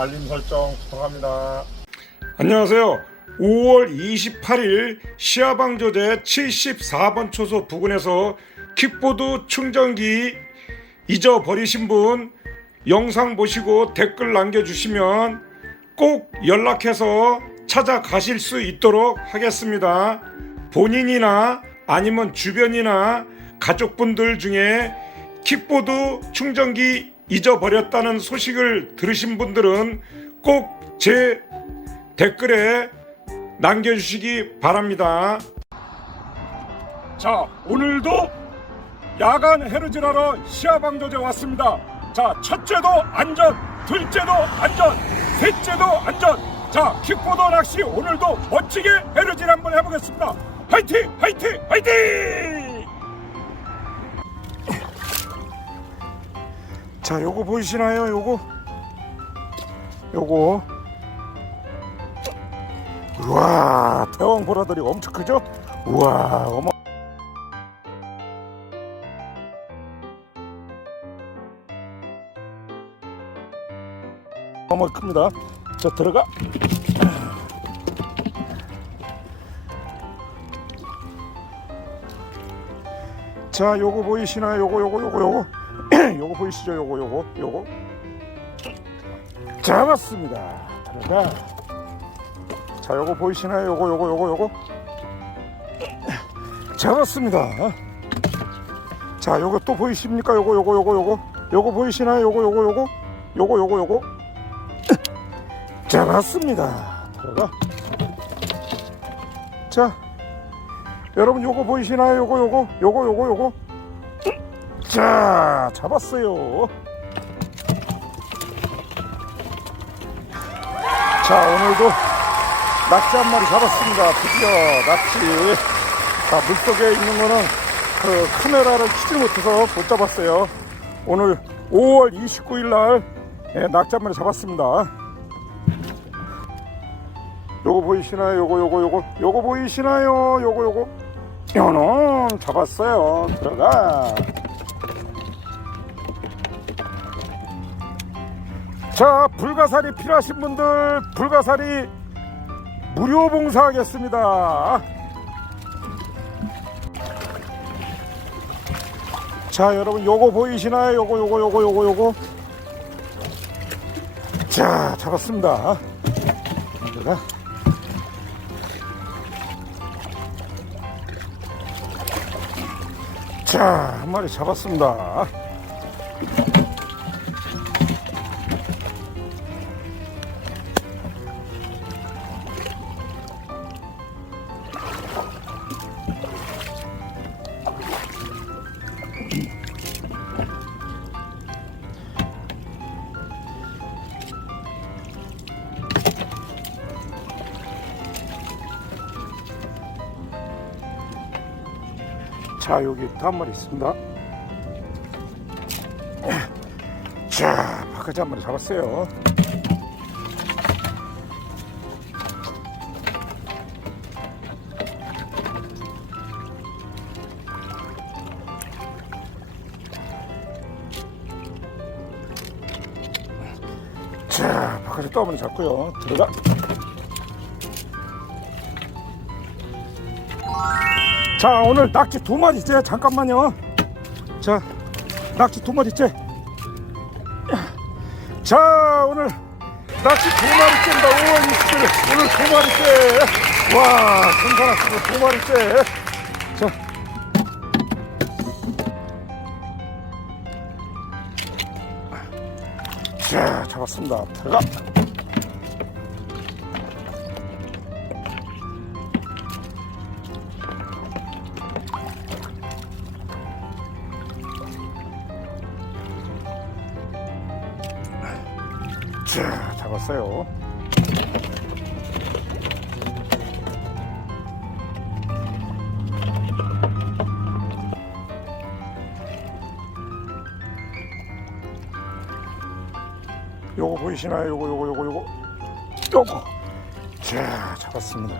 알림 설정 부탁합니다. 안녕하세요. 5월 28일 시아방조제 74번 초소 부근에서 킥보드 충전기 잊어버리신 분 영상 보시고 댓글 남겨주시면 꼭 연락해서 찾아가실 수 있도록 하겠습니다. 본인이나 아니면 주변이나 가족분들 중에 킥보드 충전기 잊어버렸다는 소식을 들으신 분들은 꼭 제 댓글에 남겨주시기 바랍니다. 자, 오늘도 야간 해루질하러 시아방조제 왔습니다. 자, 첫째도 안전, 둘째도 안전, 셋째도 안전. 자, 킥보드 낚시 오늘도 멋지게 해루질 한번 해보겠습니다. 화이팅! 화이팅! 화이팅! 자, 요거 보이시나요? 요거? 요거. 우와, 대왕 보라들이 엄청 크죠? 우와, 어머. 어머 큽니다. 저 들어가. 자, 요거 보이시나요? 요거 요거 요거 요거. 요거 보이시죠? 요거 요거 요거. 잡았습니다. 들어가. 자, 요거 보이시나요? 요거 요거 요거 요거. 잡았습니다. 자, 요거 또 보이십니까? 요거 요거 요거 요거. 요거 보이시나요? 요거 요거 요거. 요거 요거 요거. 잡았습니다. 들어가. 자, 여러분 요거 보이시나요? 요거 요거 요거 요거 요거. 자, 잡았어요. 자, 오늘도 낙지 한 마리 잡았습니다. 드디어 낙지. 자, 물속에 있는 거는 그 카메라를 키지 못해서 못 잡았어요. 오늘 5월 29일 날 예, 낙지 한 마리 잡았습니다. 요거 보이시나요? 요거 요거 요거 요거 보이시나요? 요거 요거 요놈 잡았어요. 들어가. 자, 불가사리 필요하신 분들 불가사리 무료 봉사하겠습니다. 자, 여러분 요거 보이시나요? 요거 요거 요거 요거 요거. 자, 잡았습니다. 들어가. 자, 한 마리 잡았습니다. 자, 여기 또한 마리 있습니다. 자, 바깥에 한 마리 잡았어요. 자, 바깥에 또 한 마리 잡고요. 들어가. 자 오늘 낙지 두 마리째. 잠깐만요. 자 낙지 두 마리째. 자 오늘 낙지 두 마리째입니다 5월 27일 오늘 두 마리째. 와 괜찮았습니다 두 마리째. 자. 자, 잡았습니다. 들어가. 자, 잡았어요. 요거 보이시나요? 요거 요거 요거 요거 요거 자 잡았습니다.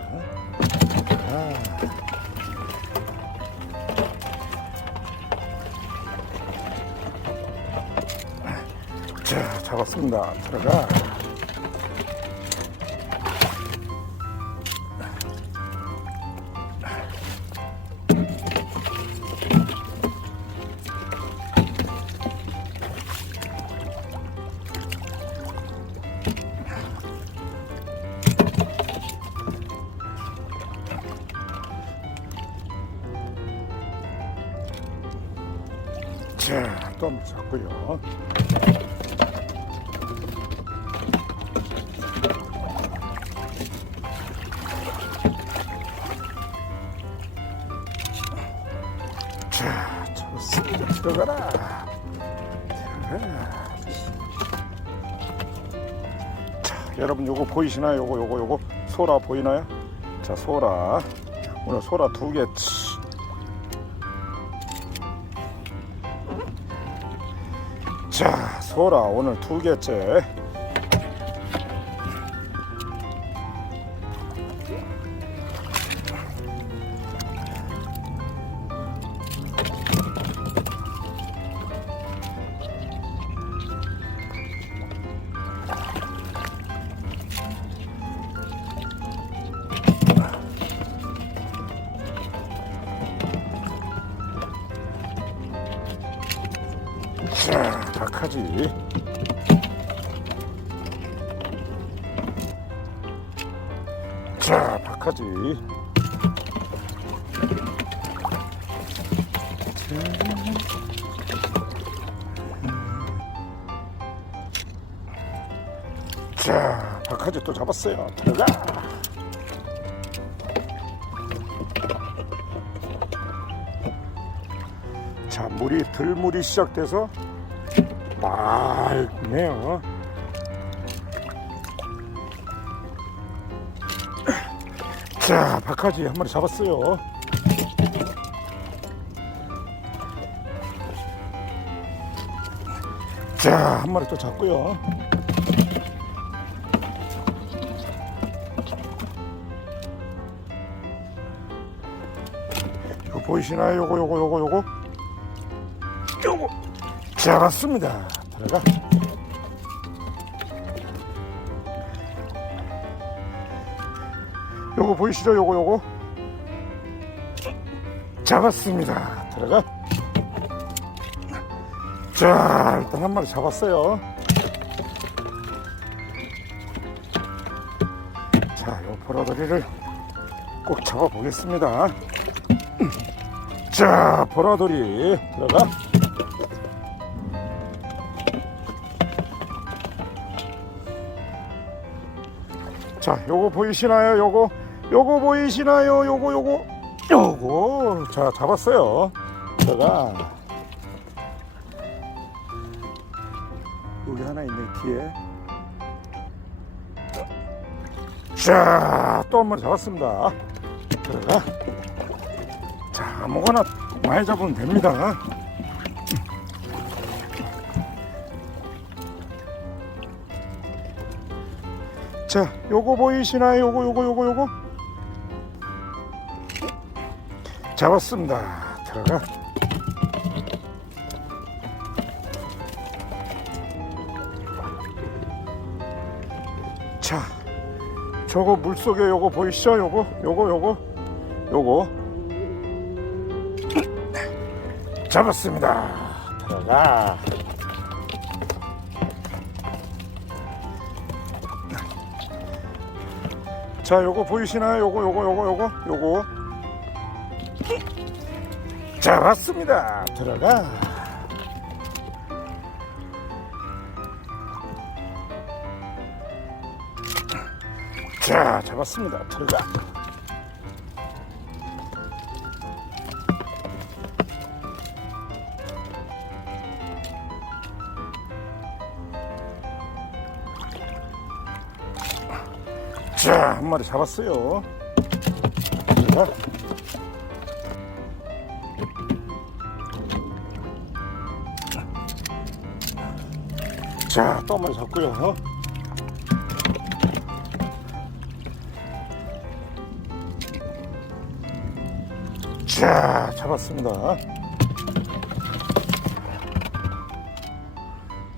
아. 잡았습니다. 들어가. 자, 또 한번 잡고요. 들어가라. 자, 여러분 요거 보이시나요? 요거 요거 요거 소라 보이나요? 자, 소라. 오늘 소라 두 개. 치. 자, 소라 오늘 두 개째. 자, 박하지. 자, 박하지. 자, 박하지 또 잡았어요. 들어가. 물이 들물이 시작돼서 맑네요. 자, 박하지 한 마리 잡았어요. 자, 한 마리 또 잡고요. 이거 보이시나요? 요거, 요거, 요거, 요거. 요거. 잡았습니다. 들어가. 요거 보이시죠? 요거 요거. 잡았습니다. 들어가. 자, 일단 한 마리 잡았어요. 자, 요 보라돌이를 꼭 잡아 보겠습니다. 자, 보라돌이 들어가. 자, 요거 보이시나요? 요거, 요거 보이시나요? 요거, 요거, 요거. 자, 잡았어요. 제가 여기 하나 있네 뒤에. 자, 또한 마리 잡았습니다. 들어가. 자, 아무거나 많이 잡으면 됩니다. 자, 요거 보이시나요? 요거, 요거, 요거, 요거. 잡았습니다. 들어가. 자, 저거 물 속에 요거 보이시죠? 요거, 요거, 요거, 요거. 잡았습니다. 들어가. 자, 요거 보이시나요? 요거, 요거, 요거, 요거, 요거. 잡았습니다. 들어가. 자, 잡았습니다. 들어가. 자, 한 마리 잡았어요. 자. 자, 또 한 마리 잡고요. 자, 잡았습니다.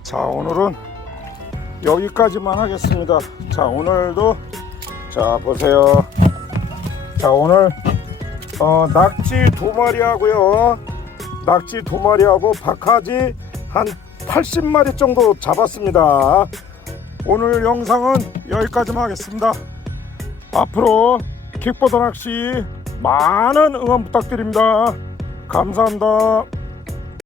자, 오늘은 여기까지만 하겠습니다. 자, 오늘도 자, 보세요. 자, 오늘 어, 낙지 두 마리 하고요. 낙지 두 마리 하고 박하지 한 80마리 정도 잡았습니다. 오늘 영상은 여기까지만 하겠습니다. 앞으로 킥보드 낚시 많은 응원 부탁드립니다. 감사합니다.